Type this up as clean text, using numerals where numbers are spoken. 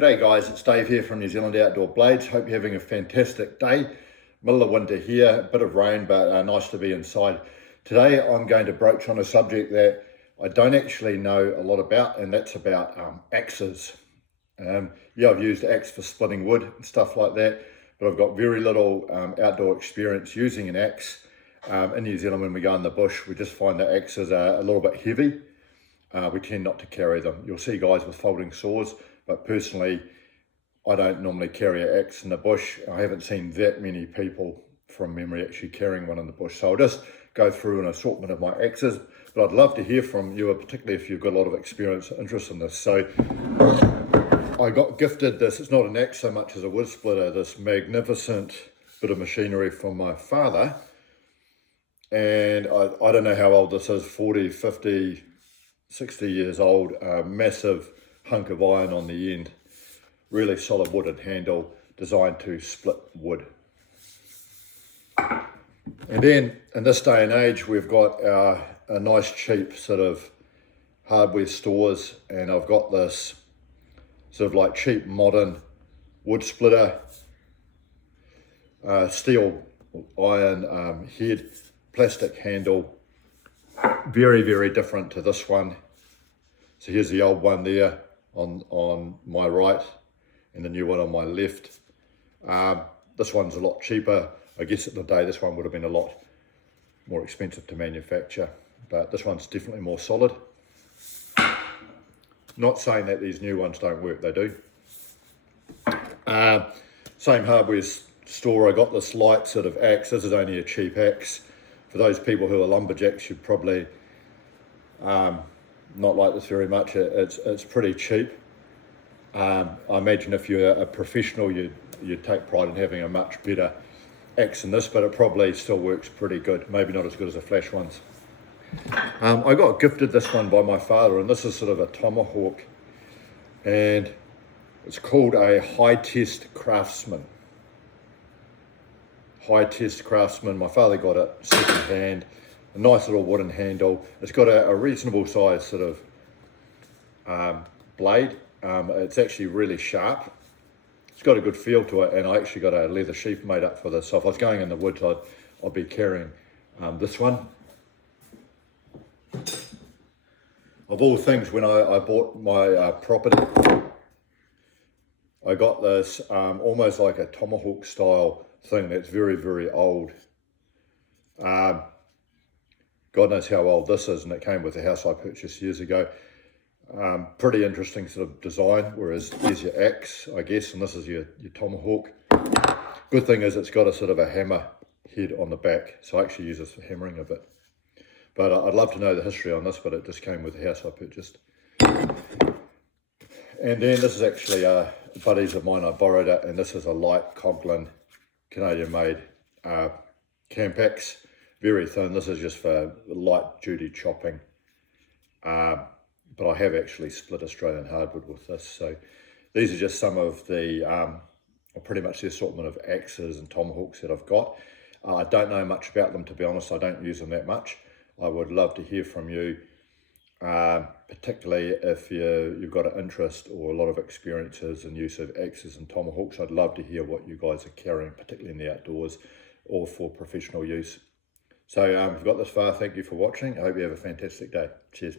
G'day guys, it's Dave here from New Zealand Outdoor Blades. Hope you're having a fantastic day. Middle of winter here, a bit of rain, but nice to be inside. Today I'm going to broach on a subject that I don't actually know a lot about, and that's about axes. Yeah, I've used axe for splitting wood and stuff like that, but I've got very little outdoor experience using an axe. In New Zealand, when we go in the bush, we just find that axes are a little bit heavy. We tend not to carry them. You'll see guys with folding saws, but personally, I don't normally carry an axe in the bush. I haven't seen that many people from memory actually carrying one in the bush. So I'll just go through an assortment of my axes, but I'd love to hear from you, particularly if you've got a lot of experience or interest in this. So I got gifted this, it's not an axe so much as a wood splitter, this magnificent bit of machinery from my father. And I don't know how old this is, 40, 50, 60 years old, a massive hunk of iron on the end, really solid wooden handle designed to split wood. And then in this day and age, we've got a nice cheap sort of hardware stores, and I've got this sort of like cheap modern wood splitter, steel iron head, plastic handle, very, very different to this one. So here's the old one there on my right and the new one on my left. This one's a lot cheaper. I guess at the day this one would have been a lot more expensive to manufacture, but this one's definitely more solid. Not saying that these new ones don't work, they do. Same hardware store, I got this light sort of axe. This is only a cheap axe. For those people who are lumberjacks, you'd probably not like this very much. It's pretty cheap. I imagine if you're a professional, you'd take pride in having a much better axe than this, but it probably still works pretty good. Maybe not as good as the flash ones. I got gifted this one by my father, and this is sort of a Tomahawk, and it's called a high-test Craftsman. High-test Craftsman. My father got it second hand. A nice little wooden handle. It's got a reasonable size sort of blade. It's actually really sharp. It's got a good feel to it, and I actually got a leather sheath made up for this. So if I was going in the woods, I'd be carrying this one. Of all things, when I bought my property, I got this almost like a Tomahawk style thing that's very, very old. God knows how old this is, and it came with the house I purchased years ago. Pretty interesting sort of design, whereas there's your axe, I guess, and this is your Tomahawk. Good thing is it's got a sort of a hammer head on the back, so I actually use this for hammering a bit. But I'd love to know the history on this, but it just came with the house I purchased. And then this is actually buddies of mine, I borrowed it, and this is a light Conklin Canadian made camp axe. Very thin. This is just for light duty chopping. But I have actually split Australian hardwood with this. So these are just some of the, pretty much the assortment of axes and tomahawks that I've got. I don't know much about them, to be honest. I don't use them that much. I would love to hear from you, particularly if you've got an interest or a lot of experiences in use of axes and tomahawks. I'd love to hear what you guys are carrying, particularly in the outdoors or for professional use. So if you've got this far, thank you for watching. I hope you have a fantastic day. Cheers.